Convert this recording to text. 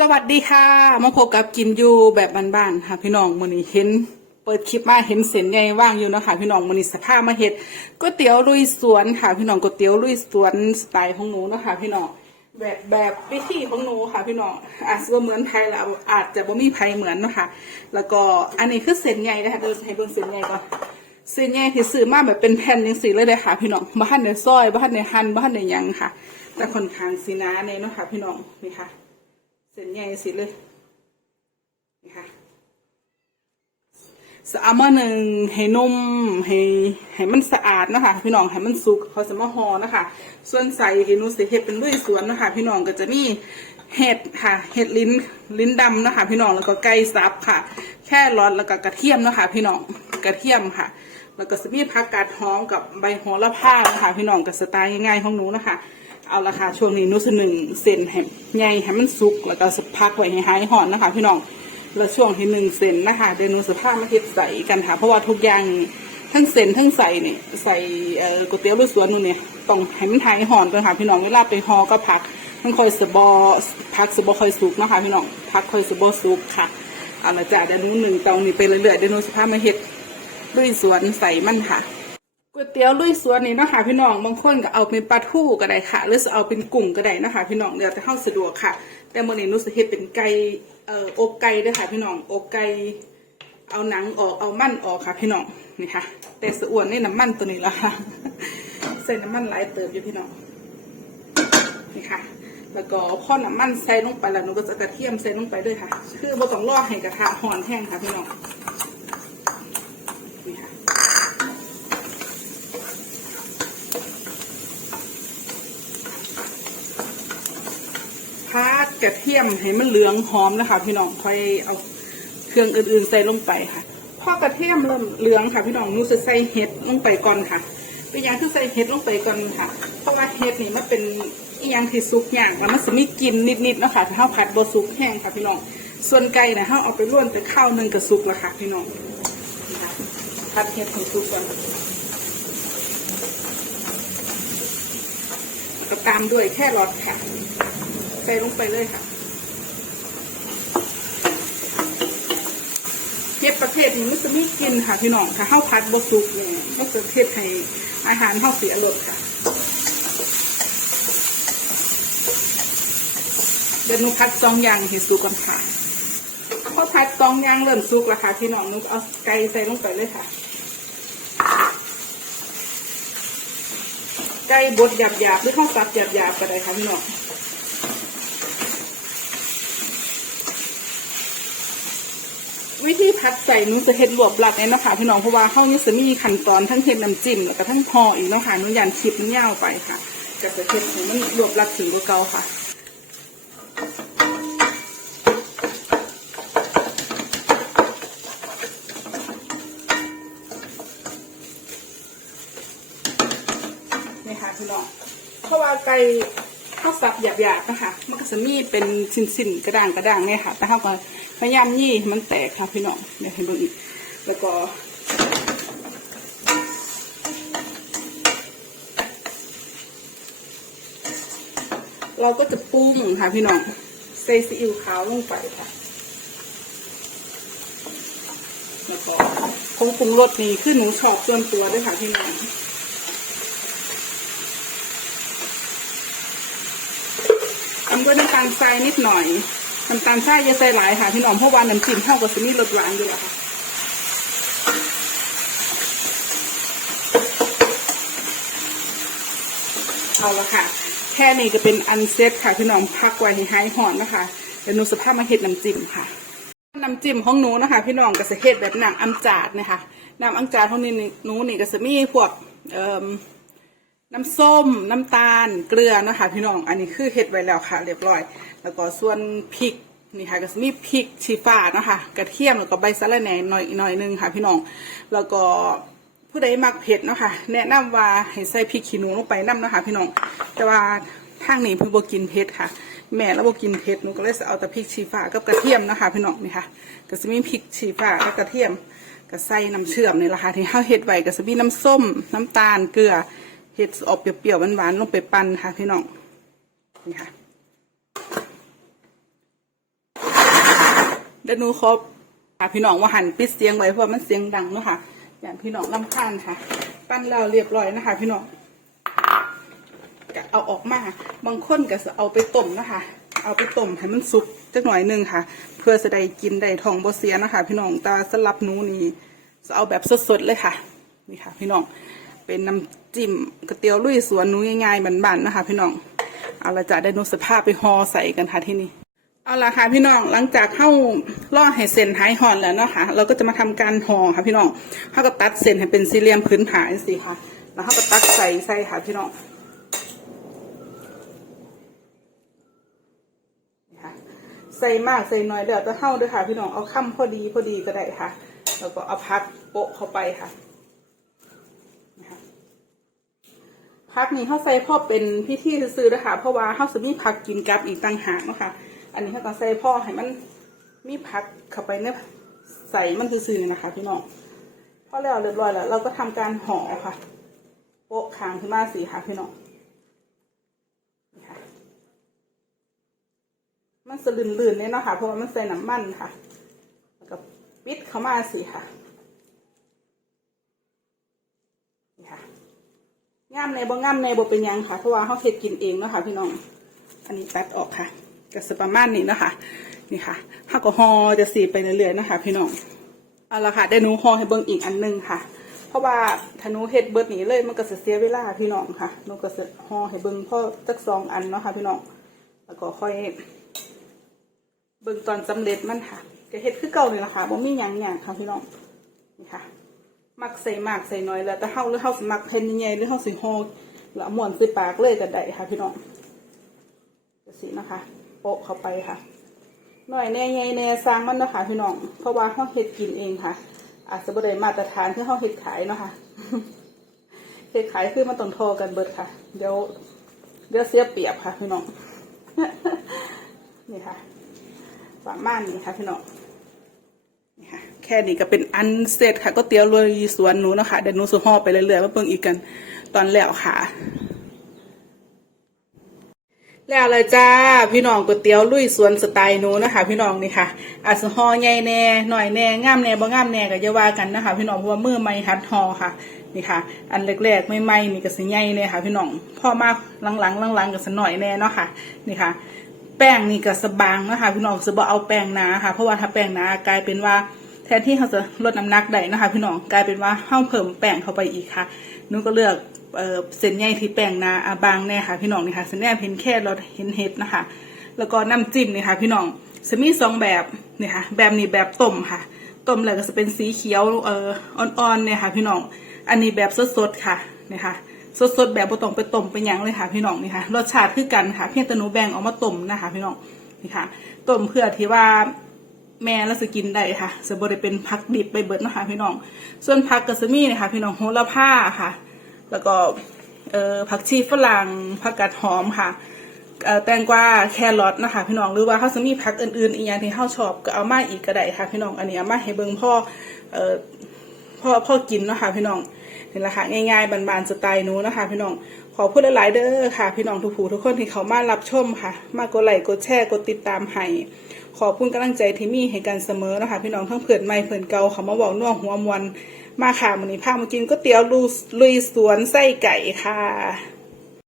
สวัสดีค่ะมาพบกับกินอยู่แบบบ้านๆค่ะพี่น้องมื้อนี้เห็น เปิดคลิปมาเห็นเส้นใหญ่ว่างอยู่นะคะพี่น้องมื้อนี้สภาพมาเฮ็ดก๋วยเตี๋ยวลุยสวนค่ะ พี่น้องก๋วยเตี๋ยวลุยสวนสไตล์ของหนูนะคะพี่น้องแบบแบบวิธีของหนูค่ะ พี่น้องอาจจะเหมือนไผแล้วอาจจะบ่มีไผเหมือนนะคะแล้วก็อันนี้คือเส้นใหญ่นะคะเดินให้เบิ่งเส้นใหญ่ก่อนเส้นใหญ่ที่ซื้อมาแบบเป็นแผ่นจังซี่เลยเด้อค่ะ พี่น้องบ่ทันได้ซอยบ่ทันได้หั่นบ่ทันได้หยังค่ะ แต่ค่อนข้างสิหนาแน่เนะคะพี่น้องนี่ค่ะ เส้นใหญ่สิเลยนี่ค่ะสะอามาหนึ่งให้นุ่มให้ให้มันสะอาดนะคะ พี่น้องให้มันสุกเขาจะมาห่อนะคะ ส่วนใส่เห็นูสิเห็ดเป็นลุยสวนนะคะ พี่น้องก็จะมีเห็ดค่ะ เห็ดลิ้นลิ้นดำนะคะ พี่น้องแล้วก็ไก่สับค่ะ แค่ร้อนแล้วก็กระเทียมนะคะ พี่น้องกระเทียมค่ะ แล้วก็จะมีผักกาดหอมกับใบโหระพานะคะพี่น้องกับสไตล์ง่ายๆของหนูนะคะ เอาละค่ะช่วงนี้นุสหนึ่งเส้นให้ใหญ่ให้มันสุกแล้วก็สักพักไว้ให้หายห่อนนะคะ พี่น้องแล้วช่วงที่หนึ่งเส้นนะคะเดยวหนูสภาพมาเฮ็ดใส่กันค่ะ เพราะว่าทุกอย่างทั้งเส้นทั้งใส่เนี่ยใส่ก๋วยเตี๋ยวลูกสวนนู่นเนี่ยต้องให้มันหายห่อนก่อนค่ะพี่น้องเวลาไปหอก็พักมันคอยสบอพักสบอคอยสุกนะคะพี่น้องพักคอยสบอสุกค่ะเอาละจ้ะเดี๋ยวหนูหนึ่งเตานี้ไปเรื่อยๆเดี๋ยวหนูสภาพมาเฮ็ดลุยสวนใส่มันค่ะ ก๋วยเตี๋ยวลุยสวนนี่เนาะคะพี่น้องบางคนก็เอาเป็นปลาทูก็ได้ค่ะ หรือจะเอาเป็นกุ้งก็ได้เนาะคะพี่น้องเดี๋ยวแต่เฮาสะดวกค่ะ แต่มื้อนี้นูสิเฮ็ดเป็นไก่เอ่ออกไก่ด้อค่ะพี่น้องอกไก่เอาหนังออกเอามันออกค่ะ พี่น้องนี่ค่ะ แต่สะอ้วนนี่น้ำมันตัวนี้ละค่ะใส่น้ำมันหลายเติบอยู่พี่น้องนี่ค่ะ แล้วก็พอน้ำมันใส่ลงไปแล้วนูก็จะกระเทียมใส่ลงไปด้วยค่ะ คือบ่ต้องรอให้กระทะหอนแห้งค่ะพี่น้องนี่ค่ะ พั กระเทียมให้มันเหลืองหอมนะคะ พี่น้องค่อยเอาเครื่องอื่นๆใส่ลงไปค่ะ พอกระเทียมเริ่มเหลืองค่ะ พี่น้องนูจะใส่เห็ดลงไปก่อนค่ะ เป็นอย่างที่ใส่เห็ดลงไปก่อนค่ะ เพราะว่าเห็ดนี่มันเป็นอียังที่สุกอย่างแล้วมันจะมีกลิ่นนิดๆนะคะถ้าเฮาผัดบสุกแห้งค่ะพี่น้อง ส่วนไก่นะเฮาเอาไปร่วนไปข้าวหนึ่งกับสุกแล้วค่ะ พี่น้องนะคะผัดเห็ดให้สุกก่อนแล้วก็ตามด้วยแค่รอทค่ะ ใส่ลงไปเลยค่ะเห็ดประเภทนี้มันจะมีกินค่ะพี่น้องถ้าข้าวผัดบสุกเนี่ยมันจะเทศให้อาหารข้าวเสียรสค่ะเดี๋ยวนูพัดสองอยางให้สุกก่อนค่ะพอพัดสองอยางเริ่มสุกแล้วค่ะพี่น้องนูเอาไก่ใส่ลงไปเลยค่ะไก่บดหยาบๆหรือข้าวสับหยาบๆก็ได้ค่ะพี่น้อง วิธีพัดใส่หนุจะเห็ดรวบลัดเนี่ยนะคะพี่น้องเพราะว่าเข้านี่จะมีขั้นตอนทั้งเห็ดน้ำจิ้มแล้วก็ทั้งพออีกนะคะนุยันคลิปมันยาวไปค่ะก็จะเห็ดมันรวบลัดถึงกว่าเก่าค่ะนี่ค่ะพี่น้องเพราะว่าไก่ข้าวสับหยาบๆนะคะมันก็จะมีเป็นชิ้นๆกระด้างกระด้างเนี่ยค่ะแต่เขาก็ พยายามยี่มันแตกค่ะพี่น้องเดี๋ยวให้ดูอีก แล้วก็เราก็จะปรุงค่ะพี่น้องใส่ซีอิ๊วขาวลงไปค่ะ แล้วก็ผงปรุงรสนี่คือหนูชอบส่วนตัวด้วยค่ะพี่น้องทำด้วยน้ำตาลทรายนิดหน่อย น้ำตาลทรายอย่าใส่หลายค่ะพี่น้องเพราะว่าน้ำจิ้มเท่ากับซีนี่รสหวานอยู่แล้วค่ะเอาละค่ะ แค่นี้ก็เป็นอันเซตค่ะพี่น้องพักไว้ให้หายหอนนะคะเดี๋ยวหนูสภาพมาเห็ดน้ำจิ้มค่ะน้ำจิ้มของหนูนะคะ พี่น้องก็จะเฮ็ดแบบหน้ำอัมจาดนะคะน้ำอัมจาดของนี่หนูนี่ก็จะมีพวกเอ่อ น้ำส้ม น้ำตาล เกลือนะคะ พี่น้อง อันนี้คือเฮ็ดไว้แล้วค่ะ เรียบร้อย แล้วก็ส่วนพริกนี่ค่ะก็มีพริกชีฟ้านะคะกระเทียมแล้วก็ใบสะระแหน่หน่อยหน่อยหนึงค่ะ พี่น้อง แล้วก็ผู้ใดมักเผ็ดเนาะค่ะแนะนำว่าให้ใส่พริกขี้หนูลงไปน้ำนะคะพี่น้อง แต่ว่าทางนี้เพิ่งบ่กินเผ็ดค่ะ แม่แล้วบ่กินเผ็ดหนูก็เลยจะเอาแต่พริกชีฟ้ากับกระเทียมนะคะพี่น้องนี่ค่ะก็จะมีพริกชีฟ้ากับกระเทียมก็ใส่น้ำเชื่อมนี่แหละค่ะที่เฮาเฮ็ดไว้ก็จะมีน้ำส้ม น้ำตาลเกลือ เห็ดออกเปรี้ยวๆหวานๆลงไปปั่นค่ะพี่น้องนี่ค่ะเดี๋ยวหนูขอค่ะพี่น้องว่าหันปิดเสียงไว้เพราะว่ามันเสียงดังเนาะค่ะอย่างพี่น้องลำคาญค่ะ ปั้นแล้วเรียบร้อยนะคะ พี่น้องก็เอาออกมาบางคนก็จะเอาไปต้มนะคะ เอาไปต้มให้มันสุกจักหน่อยหนึงค่ะ เพื่อจะได้กินได้ท้องบ่เสียนะคะ พี่น้องแตาสลับนูนี่จะเอาแบบสดๆเลยค่ะ นี่ค่ะ พี่น้อง เป็นน้ำจิ้มก๋วยเตี๋ยวลุยสวนหนูง่ายๆบันๆนะคะ พี่น้องเอาละจะได้นูสภาพไปห่อใส่กันค่ะที่นี่เอาละค่ะพี่น้องหลังจากเข้าล่อให้เส้นหายห่อนแล้วเนาะค่ะเราก็จะมาทำการห่อค่ะพี่น้องเขาก็ตัดเส้นให้เป็นสี่เหลี่ยมพื้นฐานสิค่ะ แล้วเขาก็ตักใส่ใส่ค่ะพี่น้องใส่มากใส่น้อยเดี๋ยวจะเข้าด้วยค่ะ พี่น้องเอาค่ำพอดีพอดีก็ได้ค่ะ แล้วก็เอาพักโปะเข้าไปค่ะ พักนี้เขาใส่พ่อเป็นพิธีซื้อนะคะเพราะว่าเขาจะมีผักกินกับอีกต่างหากเนาะค่ะ อันนี้เขาก็ใส่พ่อให้มันมีผักเข้าไปเนี่ยใส่มันซื่อๆนะคะ พี่น้องพอแล้วเรียบร้อยแล้ว เราก็ทำการห่อค่ะโปะคางขึ้นมาสีค่ะ พี่น้องมันสลื่นๆเนี่ยเนาะค่ะเพราะว่ามันใส่น้ำมันค่ะแล้วก็ปิดเข้ามาสิค่ะ นี่ค่ะ งามในบ่งามในบ่เป็นยังค่ะ เพราะว่าเขาเฮ็ดกินเองเนาะค่ะพี่น้อง อันนี้ตัดออกค่ะก็สประมาณนี้เนาะคะนี่ค่ะเขาก็ห่อจะสีไปเรื่อยๆนะคะพี่น้องเอาละค่ะได้นูห่อให้เบิ่งอีกอันหนึงค่ะ เพราะว่าถ้านูเฮ็ดเบิดนี้เลยมันก็จะเสียเวลาพี่น้องค่ะนูก็จะห่อให้เบิ่งพ่อจักสองอันเนาะค่ะพี่น้องแล้วก็ค่อย เบิ่งตอนสำเร็จมันค่ะก็เฮ็ดคือเก่าเลยละค่ะบ่มีหยังหยังค่ะพี่น้องนี่ค่ะ มักใส่มากใส่น้อยแล้วแต่เฮาหรือเฮาสิมักเพ็นใหญ่หรือเฮาสิห่อแล้วม้วนใส่ปากเลยก็ได้ค่ะ พี่น้องจะสินะคะ โปะเข้าไปค่ะหน่อยแน่ใหญ่แน่สร้างมันนะคะพี่น้องเพราะว่าเฮาเฮ็ดกินเองค่ะ อาจจะบ่ได้มาตรฐานที่เฮาเฮ็ดขายเนาะค่ะเฮ็ดขายคือมันต้องทอกันเบิดค่ะ เดี๋ยวเดี๋ยวเสียเปรียบค่ะพี่น้องนี่ค่ะประมาณนี้ค่ะพี่น้อง แค่นี้ก็เป็นอันเสร็จค่ะก็เตี๋ยวรวยสวนหนูนะคะเดี๋ยวหนูสุห่อไปเรื่อยๆมาเบิ่งอีกกันตอนแล้วค่ะ แล้วเลยจ้าพี่น้องก๋วยเตี๋ยวลุยสวนสไตล์หนูนะคะ พี่น้องนี่ค่ะอาจจะห่อใหญ่แน่หน่อยแน่งามแน่บ่งามแน่ก็จะว่ากันนะคะ พี่น้องเพราะว่ามือไม่หัดห่อค่ะนี่ค่ะ อันแรกๆไม่ไม่นี่ก็สิใหญ่แน่ค่ะ พี่น้องพ่อมากหลังๆหลังๆก็สหน่อยแน่เนาะค่ะ นี่ค่ะ แป้งนี่ก็สบางนะคะพี่น้องจะบ่เอาแป้งหนาค่ะ เพราะว่าถ้าแป้งหนากลายเป็นว่า แทนที่เขาจะลดน้ำหนักได้นะคะพี่น้องกลายเป็นว่าเพิ่มเพิ่มแป้งเข้าไปอีกค่ะหนูก็เลือกเส้นใยที่แป้งนาอะบางแน่ค่ะพี่น้องนี่ค่ะเส้นแนบเห็นแค่เราเห็นเห็ดนะคะ แล้วก็น้ำจิ้มนี่ค่ะ พี่น้องจะมีสองแบบนี่ค่ะ แบบนี้แบบต้มค่ะต้มแล้วก็จะเป็นสีเขียวเอ่ออ่อนๆเนี่ยค่ะ พี่น้อง อันนี้แบบสดๆค่ะนี่ค่ะสดๆแบบบ่ต้องไปต้มไปยังเลยค่ะพี่น้องนี่ค่ะรสชาติคือกันค่ะ เพียงแต่หนูแบ่งออกมาต้มนะคะ พี่น้องนี่ค่ะต้มเพื่อที่ว่า แม่แล้วสกินได้ค่ะจะบริเป็นผักดิบไปเบิดนะคะพี่น้อง ส่วนผักกระสมีนะคะพี่น้องโหระพาค่ะ แล้วก็เอ่อผักชีฝรั่งผักกาดหอมค่ะเอ่อแตงกวาแครอทนะคะ พี่น้องหรือว่าเขาจะมีผักอื่นๆอีกอย่างที่เขาชอบก็เอามาอีกก็ได้ค่ะ พี่น้องอันนี้มาให้เบิ่งพ่อเอ่อพ่อพ่อกินนะคะพี่น้องนี่แหละค่ะง่ายๆบานๆสไตล์นู้นะคะ พี่น้องขอพูดหลายๆเด้อค่ะ พี่น้องทุกผู้ทุกคนที่เขามารับชมค่ะ มากดไลค์กดแชร์กดติดตามให้ ขอบคุณกำลังใจที่มีให้กันเสมอนะคะพี่น้องทั้งเพื่อนใหม่เพื่อนเก่าเขามาบอกน่วหัวมวนมาค่ะวันนี้พามากินก๋วยเตี๋ยวลุยสวนไส้ไก่ค่ะ